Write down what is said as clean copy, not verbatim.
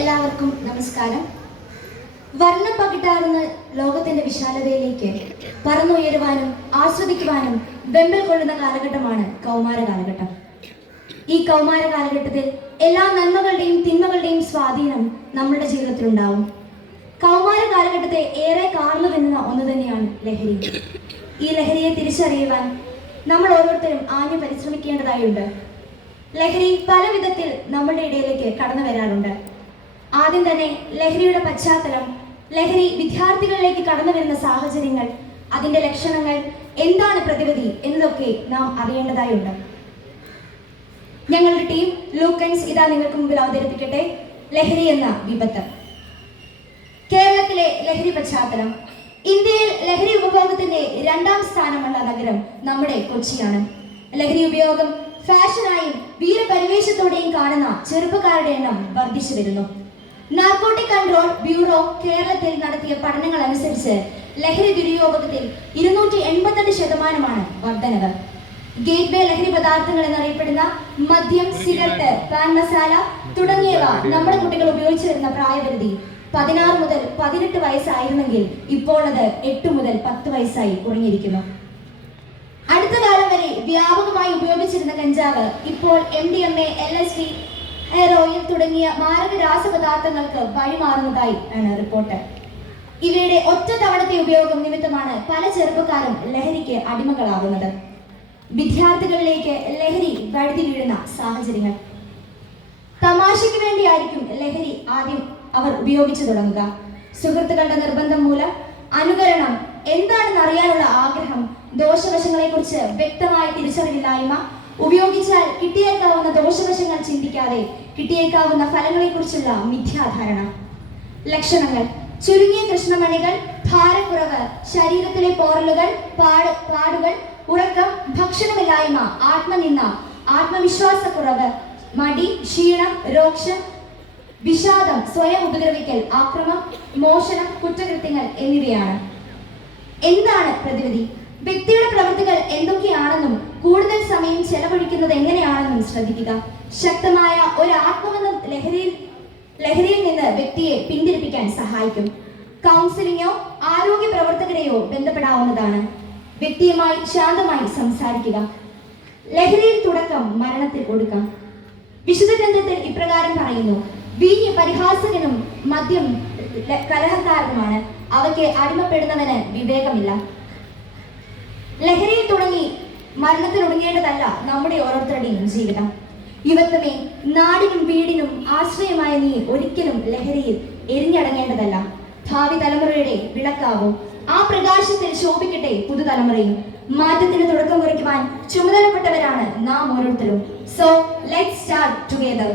എല്ലാവർക്കും നമസ്കാരം. വർണ്ണം പകിട്ടാറുന്ന ലോകത്തിന്റെ വിശാലതയിലേക്ക് പറന്നുയരുവാനും ആസ്വദിക്കുവാനും വെമ്പൽ കൊള്ളുന്ന കാലഘട്ടമാണ് കൗമാര കാലഘട്ടം. ഈ കൗമാര കാലഘട്ടത്തിൽ എല്ലാ നന്മകളുടെയും തിന്മകളുടെയും സ്വാധീനം നമ്മുടെ ജീവിതത്തിലുണ്ടാവും. കൗമാര കാലഘട്ടത്തെ ഏറെ കാർന്നു തിന്നുന്ന ഒന്ന് തന്നെയാണ് ലഹരി. ഈ ലഹരിയെ തിരിച്ചറിയുവാൻ നമ്മൾ ഓരോരുത്തരും ആഞ്ഞു പരിശ്രമിക്കേണ്ടതായുണ്ട്. ലഹരി പല വിധത്തിൽ നമ്മുടെ ഇടയിലേക്ക് കടന്നു വരാറുണ്ട്. ആദ്യം തന്നെ ലഹരിയുടെ പശ്ചാത്തലം, ലഹരി വിദ്യാർത്ഥികളിലേക്ക് കടന്നു വരുന്ന സാഹചര്യങ്ങൾ, അതിന്റെ ലക്ഷണങ്ങൾ, എന്താണ് പ്രതിവിധി എന്നതൊക്കെ നാം അറിയേണ്ടതായുണ്ട്. ഞങ്ങളുടെ ടീം ലൂക്കൻസ് ഇതാ നിങ്ങൾക്ക് മുമ്പിൽ അവതരിപ്പിക്കട്ടെ ലഹരി എന്ന വിപത്ത്. കേരളത്തിലെ ലഹരി പശ്ചാത്തലം. ഇന്ത്യയിൽ ലഹരി ഉപഭോഗത്തിന്റെ 2ാം സ്ഥാനമുള്ള നഗരം നമ്മുടെ കൊച്ചിയാണ്. ലഹരി ഉപയോഗം ഫാഷനായും വീരപരിവേഷത്തോടെയും കാണുന്ന ചെറുപ്പക്കാരുടെ എണ്ണം വർദ്ധിച്ചു വരുന്നു. നാർക്കോട്ടിക് കൺട്രോൾ ബ്യൂറോ കേരളത്തിൽ നടത്തിയ പഠനങ്ങൾ അനുസരിച്ച് ലഹരി ദുരുപയോഗത്തിൽ 288% വർധനവ്. ഗേറ്റ്വേ ലഹരി പദാർത്ഥങ്ങൾ എന്നറിയപ്പെടുന്ന മദ്യം, സിഗരറ്റ്, പാൻ മസാല തുടങ്ങിയവ നമ്മുടെ കുട്ടികൾ ഉപയോഗിച്ചു വരുന്ന പ്രായപരിധി 16 മുതൽ 18 വയസ്സായിരുന്നെങ്കിൽ ഇപ്പോൾ അത് 8 മുതൽ 10 വയസ്സായി കുറഞ്ഞിരിക്കുന്നു. അടുത്ത കാലം വരെ വ്യാപകമായി ഉപയോഗിച്ചിരുന്ന കഞ്ചാവ് ഇപ്പോൾ MDMA, LSD, ഹെറോയിൻ തുടങ്ങിയ മാരക രാസപദാർത്ഥങ്ങൾക്ക് വഴിമാറുന്നതായി ആണ് റിപ്പോർട്ട്. ഇവയുടെ ഒറ്റ തവണത്തെ ഉപയോഗം നിമിത്തമാണ് പല ചെറുപ്പക്കാരും ലഹരിക്ക് അടിമകളാകുന്നത്. വിദ്യാർത്ഥികളിലേക്ക് ലഹരി വഴുതി വീഴുന്ന സാഹചര്യങ്ങൾ. തമാശയ്ക്ക് വേണ്ടിയായിരിക്കും ലഹരി ആദ്യം അവർ ഉപയോഗിച്ചു തുടങ്ങുക. സുഹൃത്തുക്കളുടെ നിർബന്ധം മൂലം, അനുകരണം, എന്താണെന്ന് അറിയാനുള്ള ആഗ്രഹം, ദോഷവശങ്ങളെ കുറിച്ച് വ്യക്തമായ തിരിച്ചറിവില്ലായ്മ, ഉപയോഗിച്ചാൽ കിട്ടിയേക്കാവുന്ന ദോഷവശങ്ങൾ ചിന്തിക്കാതെ കിട്ടിയേക്കാവുന്ന ഫലങ്ങളെ കുറിച്ചുള്ള മിഥ്യാധാരണ. ലക്ഷണങ്ങൾ: ചുരുങ്ങിയ കൃഷ്ണമണികൾ, ഭാരക്കുറവ്, ശരീരത്തിലെ പോറലുകൾ, പാടുകൾ, ഉറക്കം, ഭക്ഷണമില്ലായ്മ, ആത്മനിന്ദ, ആത്മവിശ്വാസക്കുറവ്, മടി, ക്ഷീണം, രോക്ഷം, വിഷാദം, സ്വയം ഉപദ്രവിക്കൽ, ആക്രമം, മോഷണം, കുറ്റകൃത്യങ്ങൾ എന്നിവയാണ്. എന്താണ് പ്രതിവിധി? വ്യക്തിയുടെ പ്രവൃത്തികൾ എന്തൊക്കെയാണെന്നും കൂടുതൽ സമയം ചെലവഴിക്കുന്നത് എങ്ങനെയാണെന്നും ശ്രദ്ധിക്കുക. ശക്തമായ ഒരു ആത്മബന്ധം ലഹരിയിൽ നിന്ന് വ്യക്തിയെ പിന്തിരിപ്പിക്കാൻ സഹായിക്കും. കൗൺസിലിങ്ങോ ആരോഗ്യ പ്രവർത്തകരെയോ ബന്ധപ്പെടാവുന്നതാണ്. വ്യക്തിയുമായി ശാന്തമായി സംസാരിക്കുക. ലഹരിയിൽ തുടക്കം മരണത്തിൽ ഒടുക്കം. വിശുദ്ധ ഗ്രന്ഥത്തിൽ ഇപ്രകാരം പറയുന്നു: വീഞ്ഞ് പരിഹാസകനും മദ്യം കലഹക്കാരനുമാണ്, അവയ്ക്ക് അടിമപ്പെടുന്നവന് വിവേകമില്ല. ലഹരിയിൽ തുടങ്ങി മരണത്തിൽ ഒടുങ്ങേണ്ടതല്ല നമ്മുടെ ഓരോരുത്തരുടെയും ജീവിതം. യുവത്വമേ, നാടിനും വീടിനും ആശ്രയമായ നീ ഒരിക്കലും ലഹരിയിൽ എരിഞ്ഞടങ്ങേണ്ടതല്ല. ഭാവി തലമുറയുടെ വിളക്കാവും. ആ പ്രകാശത്തിൽ ശോഭിക്കട്ടെ പുതുതലമുറയും. മാറ്റത്തിന് തുടക്കം കുറിക്കുവാൻ ചുമതലപ്പെട്ടവരാണ് നാം ഓരോരുത്തരും. So let's start together.